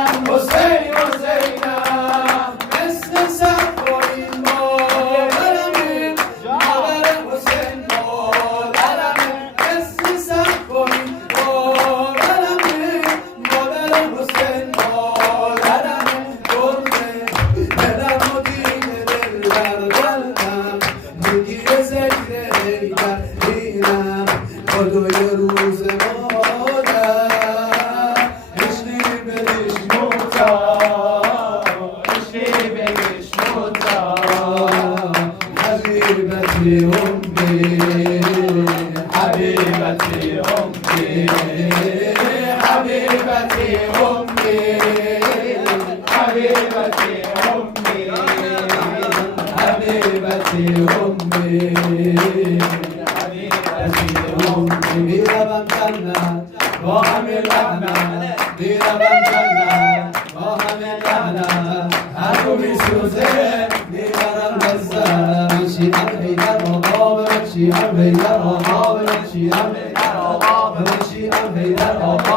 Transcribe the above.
حسین حسینم مثل سر کنین مادرمه مادر حسین مادرمه مثل سر کنین مادرمه مادر حسین مادرمه گرمه دلم و دین دل در قلبم میگیره ذکر حیدر اینم کادوی روز مادر عشقی بهش معتاد عشقی بهش معتاد حبیبتی امی حبیبتی امی حبیبتی امی حبیبتی امی حبیبتی امی میروم جنت با همه لعنت میروم جنت با همه لعنت هر رو میسوزه میبرم لذت شیعم حیدر آقا شیعم حیدر آقا شیعم حیدر آقا شیعم حیدر آقا